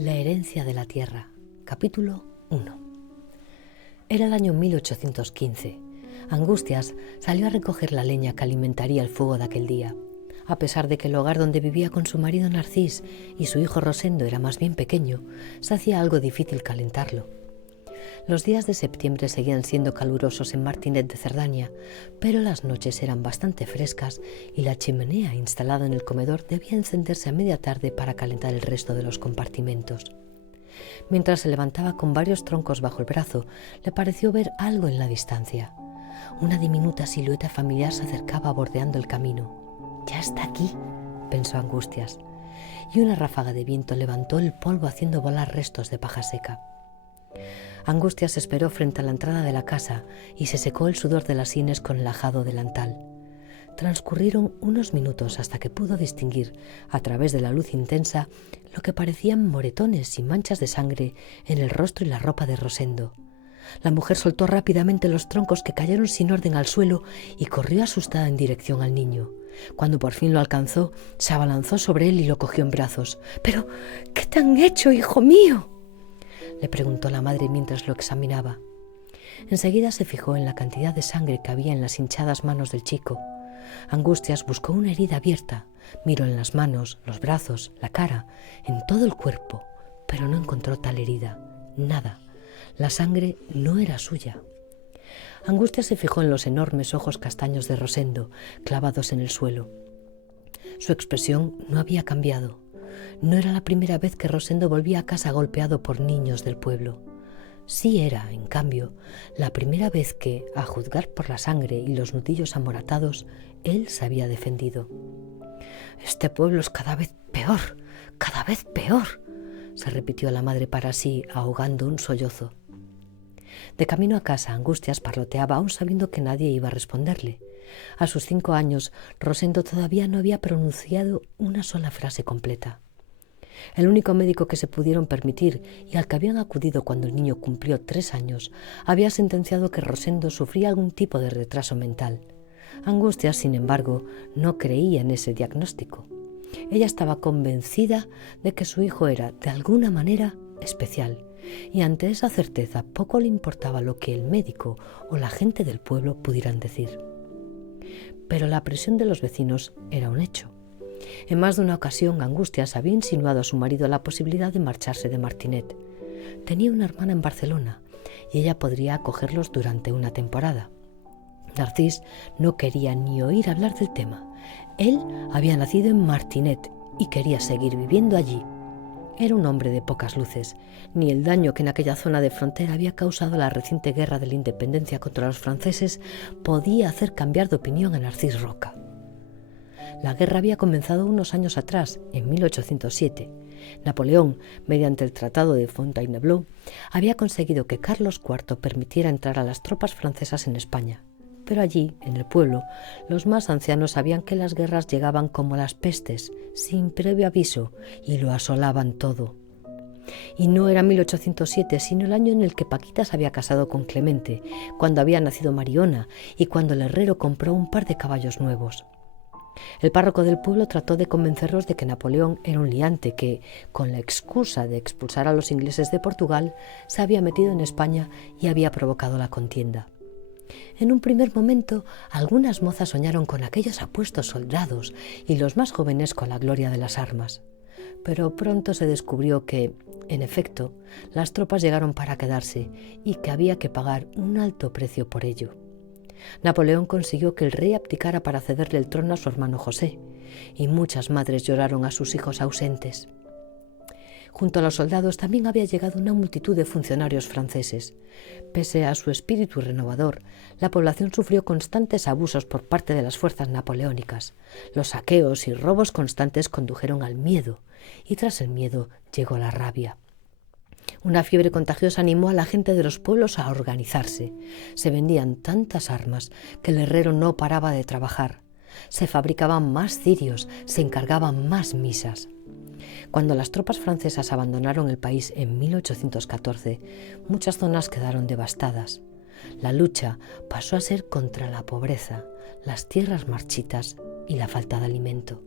La herencia de la tierra, capítulo 1. Era el año 1815. Angustias salió a recoger la leña que alimentaría el fuego de aquel día. A pesar de que el hogar donde vivía con su marido Narcís y su hijo Rosendo era más bien pequeño, se hacía algo difícil calentarlo. Los días de septiembre seguían siendo calurosos en Martinet de Cerdanya, pero las noches eran bastante frescas y la chimenea instalada en el comedor debía encenderse a media tarde para calentar el resto de los compartimentos. Mientras se levantaba con varios troncos bajo el brazo, le pareció ver algo en la distancia. Una diminuta silueta familiar se acercaba bordeando el camino. «Ya está aquí», pensó Angustias, y una ráfaga de viento levantó el polvo haciendo volar restos de paja seca. Angustias esperó frente a la entrada de la casa y se secó el sudor de las sienes con el ajado delantal. Transcurrieron unos minutos hasta que pudo distinguir, a través de la luz intensa, lo que parecían moretones y manchas de sangre en el rostro y la ropa de Rosendo. La mujer soltó rápidamente los troncos que cayeron sin orden al suelo y corrió asustada en dirección al niño. Cuando por fin lo alcanzó, se abalanzó sobre él y lo cogió en brazos. «¿Pero qué te han hecho, hijo mío?», le preguntó la madre mientras lo examinaba. Enseguida se fijó en la cantidad de sangre que había en las hinchadas manos del chico. Angustias buscó una herida abierta, miró en las manos, los brazos, la cara, en todo el cuerpo, pero no encontró tal herida. Nada. La sangre no era suya. Angustias se fijó en los enormes ojos castaños de Rosendo, clavados en el suelo. Su expresión no había cambiado. No era la primera vez que Rosendo volvía a casa golpeado por niños del pueblo. Sí era, en cambio, la primera vez que, a juzgar por la sangre y los nudillos amoratados, él se había defendido. «Este pueblo es cada vez peor», se repitió la madre para sí, ahogando un sollozo. De camino a casa, Angustias parloteaba aún sabiendo que nadie iba a responderle. A sus 5 años, Rosendo todavía no había pronunciado una sola frase completa. El único médico que se pudieron permitir y al que habían acudido cuando el niño cumplió 3 años había sentenciado que Rosendo sufría algún tipo de retraso mental. Angustias, sin embargo, no creía en ese diagnóstico. Ella estaba convencida de que su hijo era, de alguna manera, especial, y ante esa certeza poco le importaba lo que el médico o la gente del pueblo pudieran decir. Pero la presión de los vecinos era un hecho. En más de una ocasión, Angustias había insinuado a su marido la posibilidad de marcharse de Martinet. Tenía una hermana en Barcelona y ella podría acogerlos durante una temporada. Narcís no quería ni oír hablar del tema. Él había nacido en Martinet y quería seguir viviendo allí. Era un hombre de pocas luces. Ni el daño que en aquella zona de frontera había causado la reciente guerra de la independencia contra los franceses podía hacer cambiar de opinión a Narcís Roca. La guerra había comenzado unos años atrás, en 1807. Napoleón, mediante el Tratado de Fontainebleau, había conseguido que Carlos IV permitiera entrar a las tropas francesas en España. Pero allí, en el pueblo, los más ancianos sabían que las guerras llegaban como las pestes, sin previo aviso, y lo asolaban todo. Y no era 1807, sino el año en el que Paquita se había casado con Clemente, cuando había nacido Mariona y cuando el herrero compró un par de caballos nuevos. El párroco del pueblo trató de convencerlos de que Napoleón era un liante que, con la excusa de expulsar a los ingleses de Portugal, se había metido en España y había provocado la contienda. En un primer momento, algunas mozas soñaron con aquellos apuestos soldados y los más jóvenes con la gloria de las armas. Pero pronto se descubrió que, en efecto, las tropas llegaron para quedarse y que había que pagar un alto precio por ello. Napoleón consiguió que el rey abdicara para cederle el trono a su hermano José, y muchas madres lloraron a sus hijos ausentes. Junto a los soldados también había llegado una multitud de funcionarios franceses. Pese a su espíritu renovador, la población sufrió constantes abusos por parte de las fuerzas napoleónicas. Los saqueos y robos constantes condujeron al miedo, y tras el miedo llegó la rabia. Una fiebre contagiosa animó a la gente de los pueblos a organizarse. Se vendían tantas armas que el herrero no paraba de trabajar. Se fabricaban más cirios, se encargaban más misas. Cuando las tropas francesas abandonaron el país en 1814, muchas zonas quedaron devastadas. La lucha pasó a ser contra la pobreza, las tierras marchitas y la falta de alimento.